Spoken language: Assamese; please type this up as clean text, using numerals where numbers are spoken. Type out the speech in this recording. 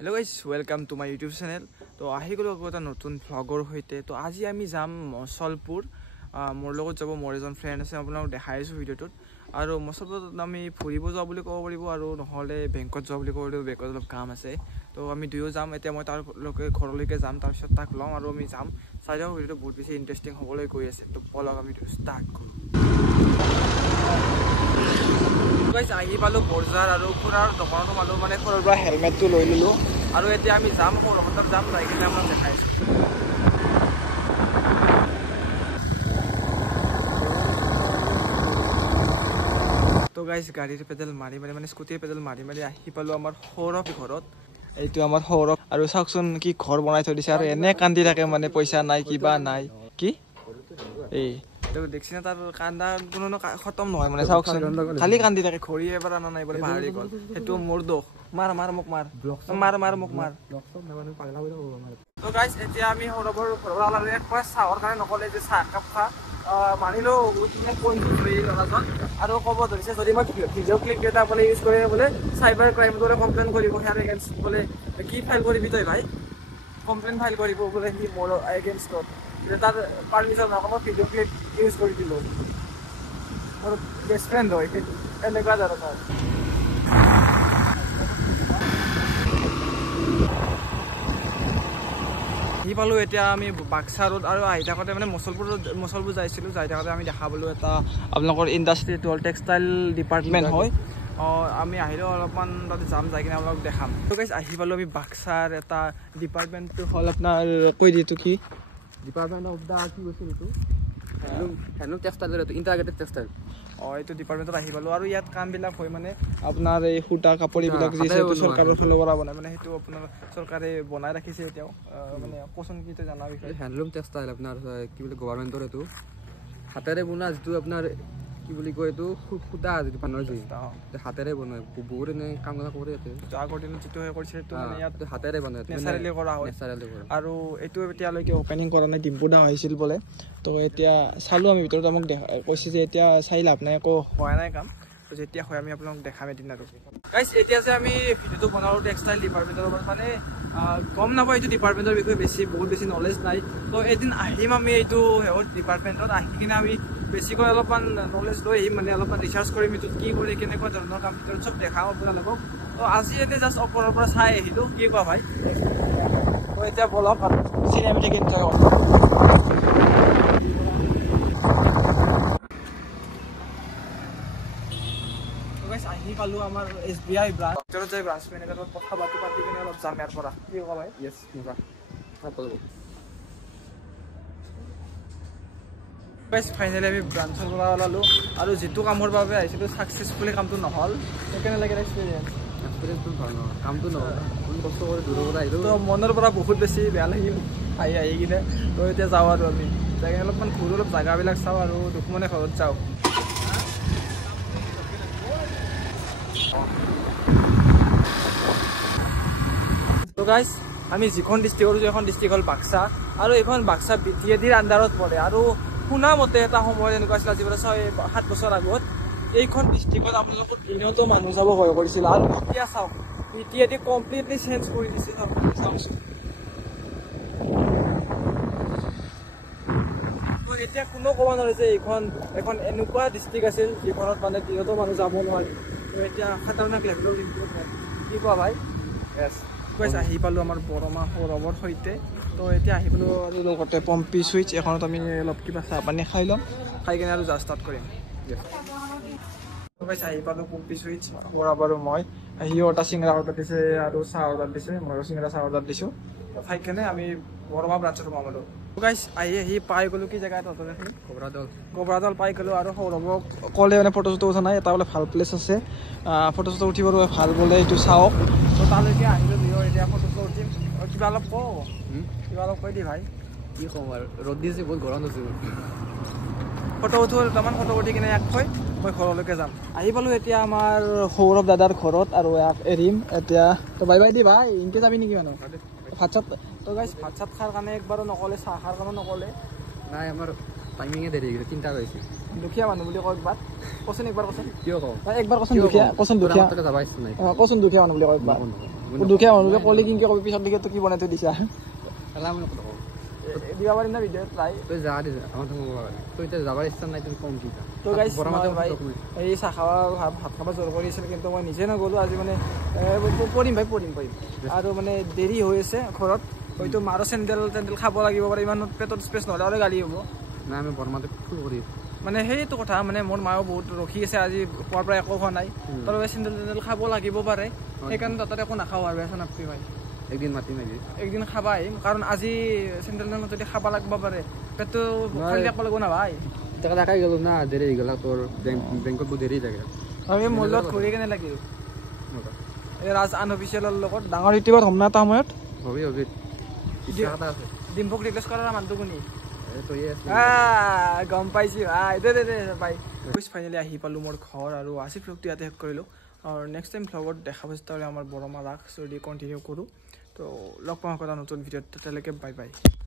Hello guys, welcome to my YouTube channel. তো আহি গলো এটা নতুন ভ্লগৰ হৈতে তো আজি আমি যাম মছলপুৰ মোৰ লগত যাব মোৰ এজন ফ্ৰেন্ড আছে আপোনাক দেখাইছো ভিডিওটোত আৰু মছলপুৰত আমি ফুৰিব যাও বুলি ক'ব পাৰিব আৰু নহলে বেংকত যাও বুলি ক'ব পাৰিব বেংকত অলপ কাম আছে তো আমি দুয়ো যাম এতিয়া মই তাৰ ঘৰলৈকে যাম তাৰ পিছত তাক লম আৰু আমি যাম চাই যাও ভিডিওটো বহুত বেছি ইন্টাৰেষ্টিং হ'বলৈ গৈ আছে তো বলক আমি ষ্টাৰ্ট কৰো guys আহি পালো বজাৰ আৰু খুৰাৰ দোকানত মালো মানে খুৰাৰ পৰা হেলমেটটো লৈ লিলো আৰু এতিয়া আমি যাম হৰমতক যাম যাই কিনে আপোনাক দেখাইছো তো গাইস গাড়ীৰ পেডেল মাৰি মানে স্কুটিৰ পেডেল মাৰি আহি পালো আমাৰ সৌৰভ ঘৰত এইটো আমাৰ সৌৰভ আৰু চাওকচোন কি ঘৰ বনাই থৈ দিছে আৰু এনে কান্দি থাকে মানে পইচা নাই কিবা নাই কি এই তো দেখছি না তার কান্দা কোনো খতম নহয় মানে চাওকচোন খালি কান্দি থাকে ঘড়ি এবাৰ আনা নাই বলে পাহৰি গল সেইটো মোৰ দোষ মাৰ মোক মাৰ মোক মাৰ তো গাইস এতিয়া আমি সৌৰভৰ ঘৰৰ আলাৰে একবাৰ চাহৰ কাৰণে নকলে যে চাহ কাপ খা মানিলো উঠিনে কোনটো ধৰি লগাজন আৰু ক'ব ধৰিছে যদি মই ভিডিঅ' ক্লিপ এটা বলে ইউজ কৰে বলে সাইবাৰ ক্ৰাইম দৰে কমপ্লেইন কৰিব হেয়াৰ এগেইনষ্ট বলে কি ফাইল কৰিবি তই ভাই কমপ্লেইন ফাইল কৰিব বলে কি মোৰ এগেইনষ্টত তার পারমিশন না কোনো ভিডিও ক্লিপ ইউজ করে দিল আর বেস্ট ফ্রেন্ড হয় এনেকা ধরনের কি পালো এতিয়া আমি বাক্সা ৰোড আৰু আহি থাকোতে মানে মছলপুৰ যাইছিলো যাই থাকোতে আমি দেখা পালো এটা আপোনালোকৰ ইণ্ডাষ্ট্ৰি টুৱেল টেক্সটাইল ডিপাৰ্টমেণ্ট হয় আমি আহিলো অলপমান তাতে যাম যাই কিনে আপোনালোক দেখাম তো গাইজ আহি পালো আমি বাক্সাৰ এটা ডিপাৰ্টমেণ্টটো হ'ল আপোনাৰ কৈ দিটো কি ডিপাৰ্টমেণ্ট অফ দা কি কৈছিল এইটো হ্যান্ডলুম টেক্সটাইল এইটো ইন্টাগ্ৰেটেড টেক্সটাইল এইটো ডিপাৰ্টমেণ্টত আহি পালো আৰু ইয়াত কামবিলাক হয় মানে আপোনাৰ এই সূতা কাপড়বিলাক যি চৰকাৰৰ ফালৰ পৰা বনাই মানে সেইটো আপোনাৰ চৰকাৰে বনাই ৰাখিছে এতিয়াও মানে কোচোন কি তো জানা বিষয় হ্যান্ডলুম টেক্সটাইল আপোনাৰ কি বুলি গভৰ্ণমেণ্টৰ এইটো হাতেৰে বনোৱা যিটো আপোনাৰ কি বুলি কয় এইটো সূতা যিটো বানৰ যে হাতেৰে বনায় বহুত এনে কাম কৰে ইয়াতে আগৰ দিনত যিটো কৰিছে সেইটো মানে ইয়াত হাতেৰে বনায় নেচাৰেলি কৰা হয় আৰু এইটো এতিয়ালৈকে অপেনিং কৰা নাই ডিম্পুদা আহিছিল বোলে তো এতিয়া চালো আমি ভিতৰত আমাক কৈছে যে এতিয়া চাই লাভ নাই একো হোৱা নাই কাম তো যেতিয়া হয় আমি আপোনাক দেখাম এদিন আৰু গাইজ এতিয়া যে আমি ভিডিঅ'টো বনালো টেক্সটাইল ডিপাৰ্টমেণ্টৰ ওপৰত মানে গম নাপাওঁ এইটো ডিপাৰ্টমেণ্টৰ বিষয়ে বহুত বেছি নলেজ নাই তো এদিন আহিম আমি এইটো ডিপাৰ্টমেণ্টত আহি কিনে আমি বেছিকৈ অলপমান নলেজ লৈ আহিম মানে অলপমান ৰিচাৰ্চ কৰিম এইটোত কি কৰি কেনেকুৱা ধৰণৰ কাম ভিতৰত চব দেখাম আপোনালোকক তো আজি এতিয়া জাষ্ট ওপৰৰ পৰা চাই আহিলোঁ কি কোৱা ভাই তো এতিয়া বলক চিনেমেটিক এনজয় কৰোঁ আহি পালো আমাৰ SBI ব্ৰাঞ্চ ভিতৰত যাই ব্ৰাঞ্চ মেনেজাৰৰ কথা পাতি কিনে অলপ যাম ইয়াৰ পৰা কি কোৱা ভাই ইয়েছ মজা ফাইনেলি আমি ব্ৰাঞ্চৰ পৰা ওলালো আৰু যিটো কামৰ বাবে আহিছিলোঁ ছাকচেছফুলি কামটো নহ'ল সেইকাৰণে লাগে এক্সপিৰিয়েঞ্চটো ভাল নহয় কামটো নহ'ল কষ্ট কৰি দূৰৰ পৰা আহিলোঁ তো মনৰ পৰা বহুত বেছি বেয়া লাগিল আহি কিনে তো এতিয়া যাওঁ আৰু আমি যাই কিনে অলপমান ঘূৰো অলপ জেগাবিলাক চাওঁ আৰু দুখমনে ঘৰত যাওঁ তো গাইজ আমি যিখন ডিষ্ট্ৰিক্টৰ এখন ডিষ্ট্ৰিক্ট হ'ল বাক্সা আৰু এইখন বাক্সা BTADৰ আণ্ডাৰত পৰে আৰু শুনা মতে এটা সময় এনেকুৱা আছিল আজি পৰা 6-7 বছৰ আগত এইখন ডিষ্ট্ৰিক্টত আপোনালোকৰ দিনতো মানুহ যাব ভয় কৰিছিল আৰু এতিয়া চাওক BTAD কমপ্লিটলি চেঞ্জ কৰি দিছে চাওকচোন এতিয়া কোনো ক'ব নোৱাৰে যে এখন এনেকুৱা ডিষ্ট্ৰিক্ট আছিল যিখনত মানে দিনতো মানুহ যাব নোৱাৰে এতিয়া খাতাৰনাক লেভেলৰ ইম্প্ৰুভ হয় কি কোৱা ভাই য়েছ গাইজ আহি পালোঁ আমাৰ বৰমা সৌৰভৰ সৈতে তো এতিয়া আহি পালোঁ আৰু লগতে পম্পি চুইচ এখনত আমি অলপ কিবা চাহ পানী খাই ল'ম খাই কিনে আৰু যা ষ্টাৰ্ট কৰিম গাইজ আহি পালোঁ পম্পি চুইচ সৌৰভ আৰু মই সিও এটা চিংৰা অৰ্ডাৰ দিছে আৰু চাহ অৰ্ডাৰ দিছে ময়ো চিংৰা চাহ অৰ্ডাৰ দিছোঁ খাই কিনে আমি বৰমা ব্ৰাঞ্চত সোমালোঁ গাইজ আহি পাই গ'লো কি জেগা তহঁতৰ কোবৰাদল পাই গ'লোঁ আৰু সৌৰভক ক'লে মানে ফটো চটো উঠা নাই এটা বোলে ভাল প্লেচ আছে ফটো চটো উঠিব ভাল বোলে এইটো চাওক তো তালৈকে আহিলোঁ দুয়ো এতিয়া ফটো চটো উঠিম কিবা অলপ কৈ দি ভাই কি কওঁ আৰু ৰ'দ দিছে বহুত গৰম আছে ফটো উঠো দুটামান ফটো উঠি কিনে ইয়াক থৈ মই ঘৰলৈকে যাম আহি পালোঁ এতিয়া আমাৰ সৌৰভ দাদাৰ ঘৰত আৰু ইয়াক এৰিম এতিয়া তো বাই দি ভাই ইনকে যাবি নেকি মানুহ ভাত চাত তো গাইজ ভাত চাত খাৰ কাৰণে একবাৰো নক'লে চাহ খাৰ কাৰণে নক'লে নাই আমাৰ টাইমিঙে দেৰি হৈ গৈছে 3টা হৈছে দুখীয়া মানুহ বুলি কয় একবাৰ কচোন একবাৰ কচোন কিয় কওঁ একবাৰ কচোন দুখীয়া কচোন দুখীয়া কচোন দুখীয়া মানুহ বুলি কয় একবাৰ দুখীয়া মানুহকে পলি কিনকে কবি পিছত দিকে তো কি বনাই থৈ দিছা খেলা মানে কথা দিবা পাৰিম না ভিডিঅ'ত ট্ৰাই তই যা দে আমাৰ তই এতিয়া যাবৰ ইচ্ছা নাই তুমি কম কি তো গাইছ ভাই এই চাহ খাৱা ভাত খাব জোৰ কৰিছিল কিন্তু মই নিজে নগ'লো আজি মানে পৰিম আৰু মানে দেৰি হৈ আছে ঘৰত হয়তো মাৰো চেণ্ডেল খাব লাগিব পাৰে ইমান পেটত স্পেচ নহ'লে আৰু গালি হ'ব না আমি বৰমাতে ফুল কৰি মানে সেইটো কথা মানে মোৰ মায়েও বহুত ৰখি আছে আজি পুৱাৰ পৰা একো খোৱা নাই তাৰ বাবে চেণ্ডেল খাব লাগিব পাৰে সেইকাৰণে তাতে একো নাখাওঁ আৰু আছে নাপি ভাই একদিন মাতি মাৰি একদিন খাবা আহিম কাৰণ আজি চেণ্ডেল যদি খাব লাগিব পাৰে পেটটো খালি থাকিব লাগিব না ভাই এতিয়া দেখাই গ'লো না দেৰি হৈ গ'ল তোৰ বেংকত বহুত দেৰি থাকে আমি মোৰ লগত ঘূৰি কেনে লাগিল এই ৰাজ আনঅফিচিয়েলৰ লগত ডাঙৰ ইউটিউবত হ'ম না এটা সময়ত হবি ডিম্পক ৰিকুৱেষ্ট কৰাৰ মানুহটো কোনি তইয়ে গম পাইছি ভাই দে ভাই ফাইনেলি আহি পালোঁ মোৰ ঘৰ আৰু আজি ভ্লগটো ইয়াতে শেষ কৰিলোঁ আৰু নেক্সট টাইম ভ্লগত দেখা পাইছোঁ হ'লে আমাৰ বৰমা ৰাস যদি কণ্টিনিউ কৰোঁ তো লগ পাওঁ এটা নতুন ভিডিঅ'ত তেতিয়ালৈকে বাই বাই